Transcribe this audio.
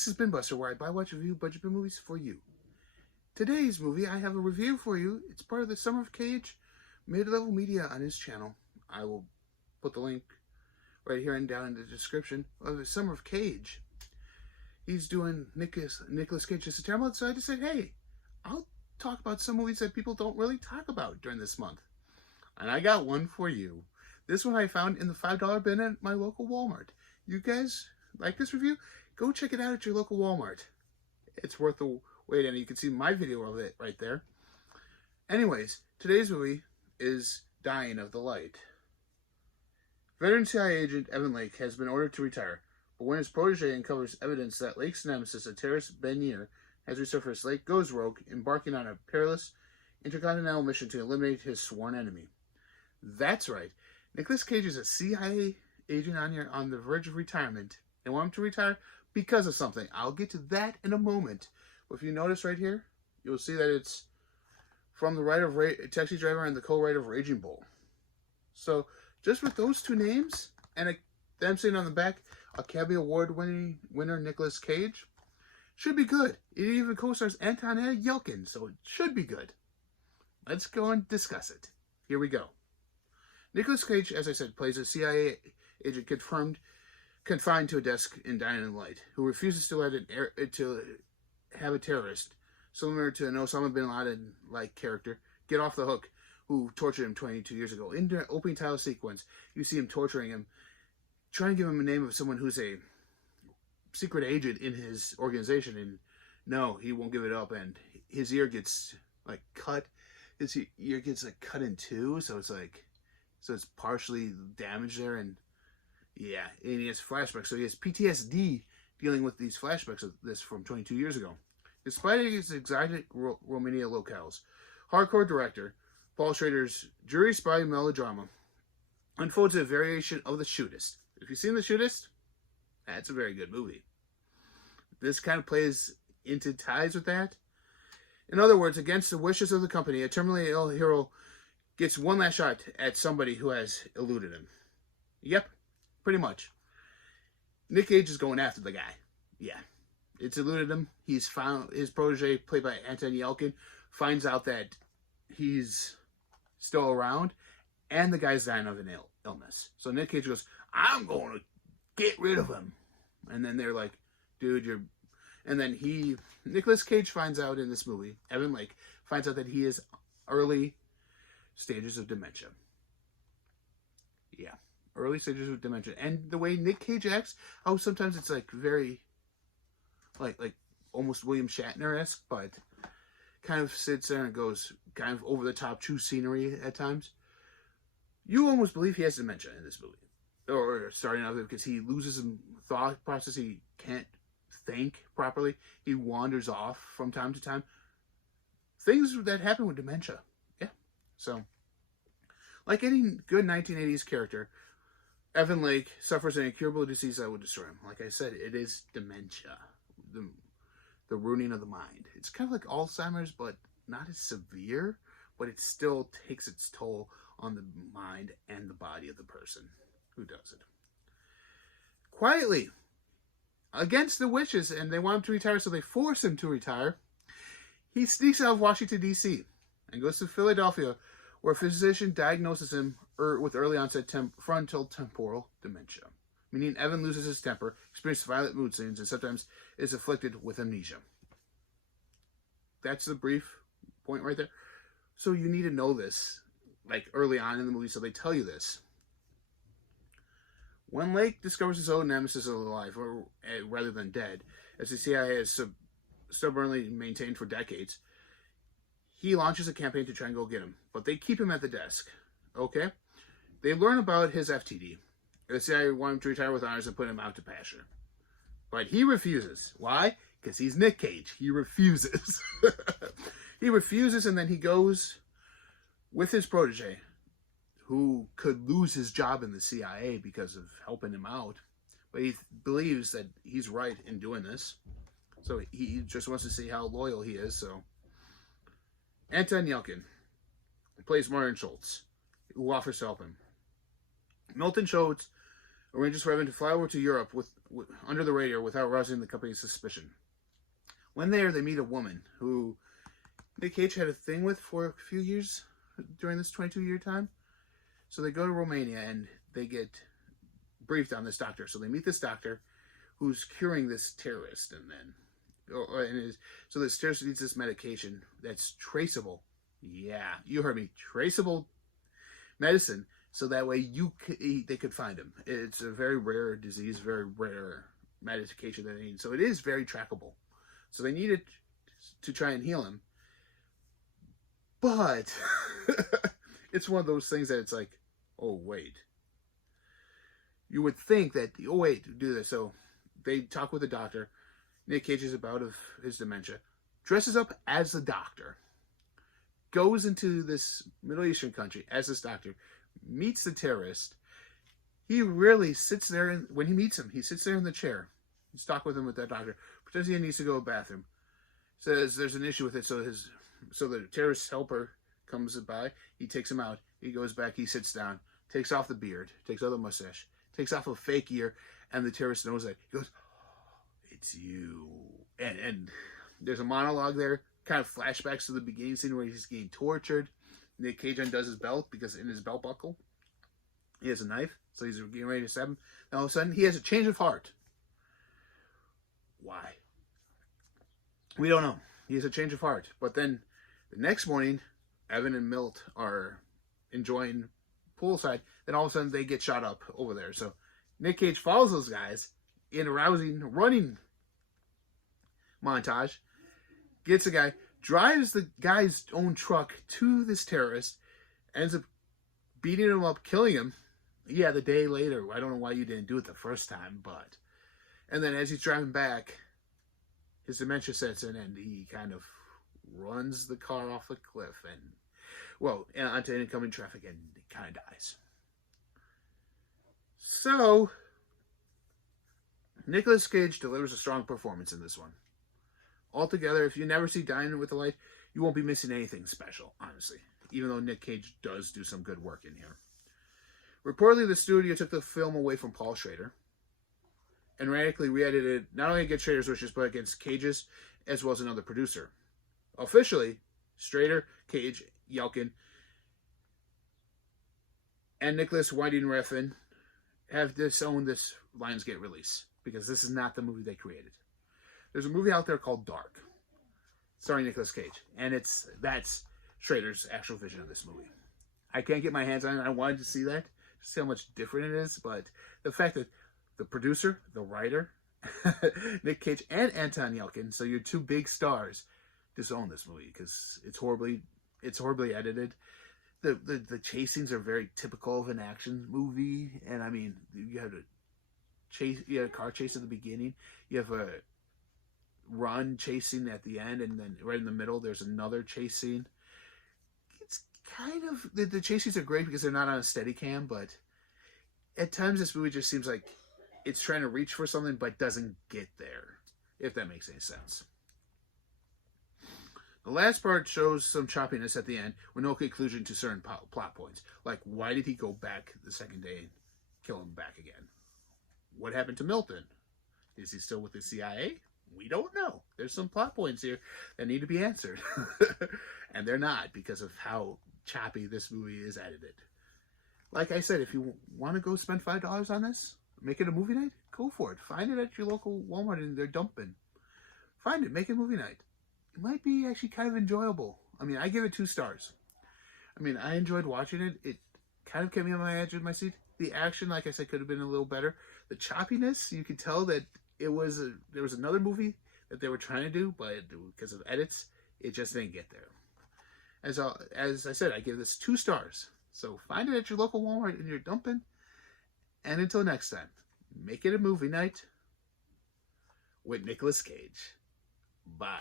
This is BINBUSTER, where I buy, watch, review budget bin movies for you. Today's movie, I have a review for you. It's part of the Summer of Cage MidLevel Media on his channel. I will put the link right here and down in the description of the Summer of Cage. He's doing Nicolas Cage. Just a terrible, so I just said, hey, I'll talk about some movies that people don't really talk about during this month. And I got one for you. This one I found in the $5 bin at my local Walmart. You guys like this review? Go check it out at your local Walmart. It's worth the wait, and you can see my video of it right there. Anyways, today's movie is Dying of the Light. Veteran CIA agent Evan Lake has been ordered to retire, but when his protege uncovers evidence that Lake's nemesis, a terrorist Ben, has resurfaced, Lake goes rogue, embarking on a perilous intercontinental mission to eliminate his sworn enemy. That's right. Nicolas Cage is a CIA agent on the verge of retirement. They want him to retire because of something. I'll get to that in a moment. But if you notice right here, you'll see that it's from the writer of Taxi Driver and the co-writer of Raging Bull. So just with those two names and them sitting on the back, Academy Award winner Nicolas Cage, should be good. It even co-stars Anton and Yelchin, so it should be good. Let's go and discuss it. Here we go. Nicolas Cage, as I said, plays a CIA agent confined to a desk in Dying of the Light, who refuses to let have a terrorist, similar to an Osama bin Laden-like character, get off the hook, who tortured him 22 years ago. In the opening title sequence, you see him torturing him, trying to give him a name of someone who's a secret agent in his organization, and no, he won't give it up, and his ear gets cut. His ear gets cut in two, so it's partially damaged there, and yeah, and he has flashbacks. So he has PTSD dealing with these flashbacks of this from 22 years ago. Despite his exotic Romania locales, hardcore director Paul Schrader's jury spy melodrama unfolds a variation of The Shootist. If you've seen The Shootist, that's a very good movie. This kind of plays into ties with that. In other words, against the wishes of the company, a terminally ill hero gets one last shot at somebody who has eluded him. Yep, pretty much. Nick Cage is going after the guy. Yeah, it's eluded him. He's found his protege, played by Anton Yelchin, finds out that he's still around, and the guy's dying of an illness. So Nick Cage goes, I'm going to get rid of him. And then they're like, dude, you're... And then Nicolas Cage finds out in this movie, Evan Lake, finds out that he is early stages of dementia. Yeah, early stages of dementia. And the way Nick Cage acts, how sometimes it's very, like almost William Shatner-esque, but kind of sits there and goes kind of over the top, true scenery at times. You almost believe he has dementia in this movie. Or starting out because he loses some thought process. He can't think properly. He wanders off from time to time. Things that happen with dementia. Yeah. So, like any good 1980s character, Evan Lake suffers an incurable disease that would destroy him. Like I said, it is dementia. The ruining of the mind. It's kind of like Alzheimer's, but not as severe. But it still takes its toll on the mind and the body of the person who does it. Quietly, against the wishes, and they want him to retire, so they force him to retire, he sneaks out of Washington, D.C. and goes to Philadelphia, where a physician diagnoses him with early onset frontal temporal dementia, meaning Evan loses his temper, experiences violent mood swings, and sometimes is afflicted with amnesia. That's the brief point right there. So you need to know this, early on in the movie, so they tell you this. When Lake discovers his own nemesis is alive, or rather than dead, as the CIA has stubbornly maintained for decades, he launches a campaign to try and go get him. But they keep him at the desk. Okay? They learn about his FTD. The CIA want him to retire with honors and put him out to pasture. But he refuses. Why? Because he's Nick Cage. He refuses. He refuses, and then he goes with his protege, who could lose his job in the CIA because of helping him out. But he believes that he's right in doing this. So he just wants to see how loyal he is. So Anton Yelchin plays Martin Schultz, who offers to help him. Milton Schultz arranges for Evan to fly over to Europe under the radar without arousing the company's suspicion. When there, they meet a woman who Nick Cage had a thing with for a few years during this 22-year time. So they go to Romania and they get briefed on this doctor. So they meet this doctor who's curing this terrorist, and then so this terrorist needs this medication that's traceable. Yeah, you heard me, traceable medicine. So that way they could find him. It's a very rare disease, very rare medication that they need. So it is very trackable. So they need it to try and heal him. But it's one of those things that it's like, oh, wait. You would think that, oh, wait, do this. So they talk with the doctor. Nick Cage is about of his dementia. Dresses up as the doctor. Goes into this Middle Eastern country as this doctor. Meets the terrorist. He really sits there, when he meets him, he sits there in the chair. He's talking with him with that doctor. Pretends he needs to go to the bathroom. Says there's an issue with it, so the terrorist helper comes by. He takes him out. He goes back. He sits down. Takes off the beard. Takes off the mustache. Takes off a fake ear. And the terrorist knows that. He goes, oh, it's you. And there's a monologue there. Kind of flashbacks to the beginning scene where he's getting tortured. Nick Cage undoes his belt because in his belt buckle he has a knife. So he's getting ready to stab him. And all of a sudden he has a change of heart. Why? We don't know. He has a change of heart. But then the next morning, Evan and Milt are enjoying poolside. Then all of a sudden they get shot up over there. So Nick Cage follows those guys in a rousing running montage. Gets a guy, drives the guy's own truck to this terrorist, ends up beating him up, killing him. Yeah, the day later. I don't know why you didn't do it the first time, but... And then as he's driving back, his dementia sets in and he kind of runs the car off a cliff and onto incoming traffic, and he kind of dies. So, Nicolas Cage delivers a strong performance in this one. Altogether, if you never see Dining with the Light, you won't be missing anything special, honestly. Even though Nick Cage does do some good work in here. Reportedly, the studio took the film away from Paul Schrader and radically re-edited not only against Schrader's wishes, but against Cage's, as well as another producer. Officially, Schrader, Cage, Yelchin, and Nicholas Winding Refn have disowned this Lionsgate release because this is not the movie they created. There's a movie out there called Dark, starring Nicolas Cage, and that's Schrader's actual vision of this movie. I can't get my hands on it. I wanted to see that, to see how much different it is, but the fact that the producer, the writer, Nick Cage, and Anton Yelchin, so your two big stars, disown this movie because it's horribly edited. The chasings are very typical of an action movie, and I mean, you have a car chase at the beginning, you have a run chasing at the end, and then right in the middle there's another chase scene. It's kind of the chase scenes are great because they're not on a steady cam, but at times this movie just seems like it's trying to reach for something but doesn't get there, if that makes any sense. The last part shows some choppiness at the end with no conclusion to certain plot points, like why did he go back the second day and kill him back again? What happened to Milton? Is he still with the CIA? We don't know. There's some plot points here that need to be answered. And they're not because of how choppy this movie is edited. Like I said, if you want to go spend $5 on this, make it a movie night, go for it. Find it at your local Walmart and they're dumping. Find it, make it a movie night. It might be actually kind of enjoyable. I mean, I give it 2 stars. I mean, I enjoyed watching it. It kind of kept me on my edge of my seat. The action, like I said, could have been a little better. The choppiness, you could tell that there was another movie that they were trying to do, but because of edits, it just didn't get there. As I said, I give this 2 stars. So find it at your local Walmart and you're dumping. And until next time, make it a movie night with Nicolas Cage. Bye.